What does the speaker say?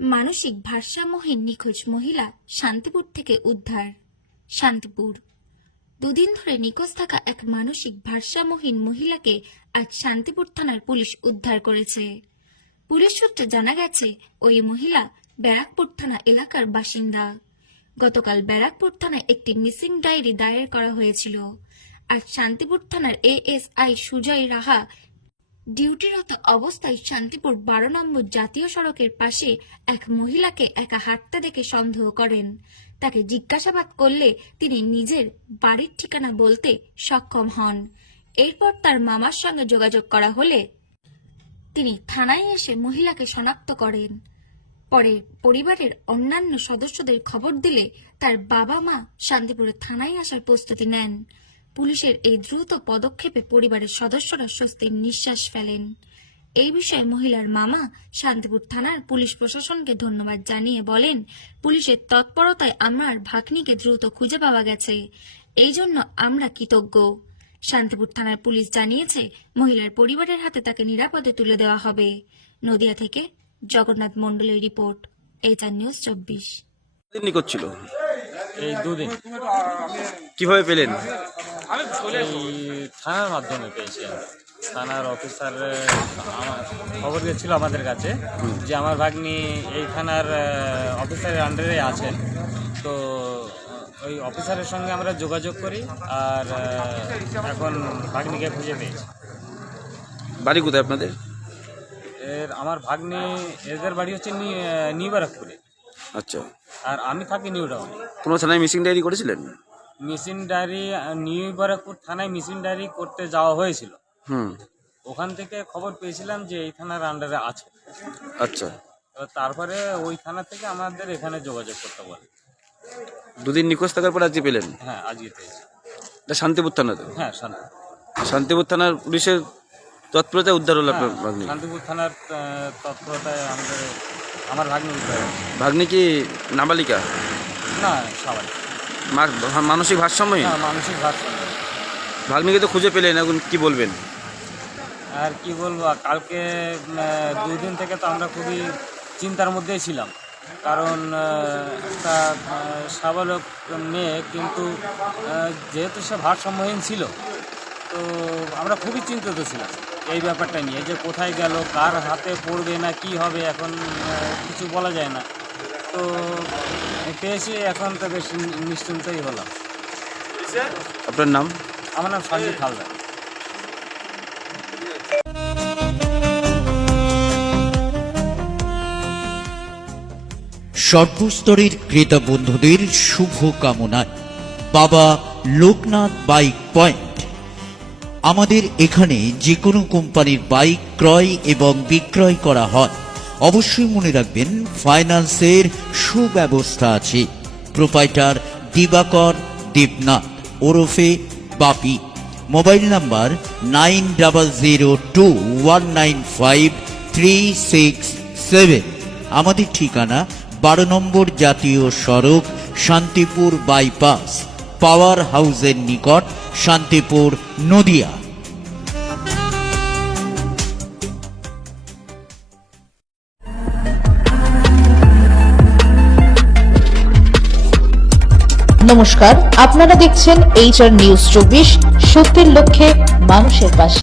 মানসিক ভারসাম্যহীন নিখোঁজ মহিলা শান্তিপুর থেকে উদ্ধার। শান্তিপুর। দুদিন ধরে নিখোঁজ থাকা এক মানসিক ভারসাম্যহীন মহিলাকে আজ শান্তিপুর থানার পুলিশ উদ্ধার করেছে। পুলিশ সূত্রে জানা গেছে, ওই মহিলা ব্যারাকপুর থানা এলাকার বাসিন্দা। গতকাল ব্যারাকপুর থানায় একটি মিসিং ডায়েরি দায়ের করা হয়েছিল। আজ শান্তিপুর থানার এএসআই সুজয় রাহা ডিউটিরত অবস্থায় শান্তিপুর 12 নম্বর জাতীয় সড়কের পাশে এক মহিলাকে একা হাঁটতে দেখে সন্দেহ করেন। তাকে জিজ্ঞাসাবাদ করলে তিনি নিজের বাড়ির ঠিকানা বলতে সক্ষম হন। এরপর তার মামার সঙ্গে যোগাযোগ করা হলে তিনি থানায় এসে মহিলাকে শনাক্ত করেন। পরে পরিবারের অন্যান্য সদস্যদের খবর দিলে তার বাবা মা শান্তিপুরের থানায় আসার প্রস্তুতি নেন। পুলিশের এই দ্রুত পদক্ষেপে পরিবারের সদস্যরা স্বস্তির নিঃশ্বাস ফেলেন। এই বিষয়ে মহিলার মামা শান্তিপুর থানার পুলিশ প্রশাসনকে ধন্যবাদ জানিয়ে বলেন, পুলিশের তৎপরতায় আমার ভাগ্নিকে দ্রুত খুঁজে পাওয়া গেছে, এই জন্য আমরা কৃতজ্ঞ। শান্তিপুর থানার পুলিশ জানিয়েছে, মহিলার পরিবারের হাতে তাকে নিরাপদে তুলে দেওয়া হবে। নদিয়া থেকে জগন্নাথ মন্ডলের রিপোর্ট, HR নিউজ 24। নিখোঁজ ছিল এই দুদিন। কিভাবে পেলেন? এই থানার মাধ্যমে পেয়েছি আমি। থানার অফিসার খবর দিয়েছিল আমাদের কাছে যে আমার ভাগ্নি এই থানার অফিসারের আন্ডারে আছেন। তো ওই অফিসারের সঙ্গে আমরা যোগাযোগ করি আর এখন ভাগ্নিকে খুঁজে পেয়েছি। বাড়ি কোথায় আপনাদের? আমার ভাগ্নি, এদের বাড়ি হচ্ছে নিউ ব্যারাকপুরে। আচ্ছা, আর আমি থাকি নিউ টাউনে। কোনো থানায় মিসিং ডায়েরি করেছিলেন? মিসিং ডায়েরি নিউ ব্যারাকপুর থানায় মিসিং ডায়েরি করতে যাওয়া হয়েছিল। ওখান থেকে খবর পেয়েছিলাম যে এই থানার আন্ডারে আছে। আচ্ছা, তারপরে ওই থানা থেকে আমাদের এখানে যোগাযোগ করতে বলে। দুদিন নিখোঁজ থাকার পর আজকে পেলেন? হ্যাঁ, আজকে পেয়েছি। এটা শান্তিপুর থানাতে? হ্যাঁ, শান্তিপুর থানার পুলিশের তৎপরতায় উদ্ধার হলো আপনার ভাগ্নি? শান্তিপুর থানার তৎপরতায় আমার ভাগ্নি উদ্ধার। ভাগ্নি কি নাবালিকা? না, সবাই মানসিক ভারসাম্যহীন? মানসিক ভারসাম্য। ভাগ্নিকে তো খুঁজে পেলেন, এখন কি বলবেন? আর কি বলবো, কালকে 2 দিন থেকে তো আমরা খুবই চিন্তার মধ্যেই ছিলাম, কারণ একটা সাবালক মেয়ে, কিন্তু যেহেতু সে ভারসাম্যহীন ছিল, তো আমরা খুবই চিন্তিত ছিলাম এই ব্যাপারটা নিয়ে, যে কোথায় গেল, কার হাতে পড়বে না কি হবে, এখন কিছু বলা যায় না। তো পেয়েছি, এখন তো বেশ নিশ্চিন্তই হলাম। আপনার নাম? আমার নাম সঞ্জিত হালদার। সর্বস্তরের ক্রেতা বন্ধুদের শুভ কামনায় বাবা লোকনাথ বাইক পয়েন্ট। আমাদের এখানে যে কোনো কোম্পানির বাইক ক্রয় এবং বিক্রয় করা হয়। অবশ্যই মনে রাখবেন, ফাইন্যান্সের সুব্যবস্থা আছে। প্রোপাইটার দিবাকর দেবনাথ ওরফে বাপি। Mobile number 9002195367। আমাদের ঠিকানা 12 নম্বর জাতীয় সড়ক, শান্তিপুর বাইপাস, পাওয়ার হাউসের নিকট, শান্তিপুর, নদিয়া। নমস্কার, আপনারা দেখছেন HR নিউজ 24, সত্যের লক্ষ্যে মানুষের পাশে।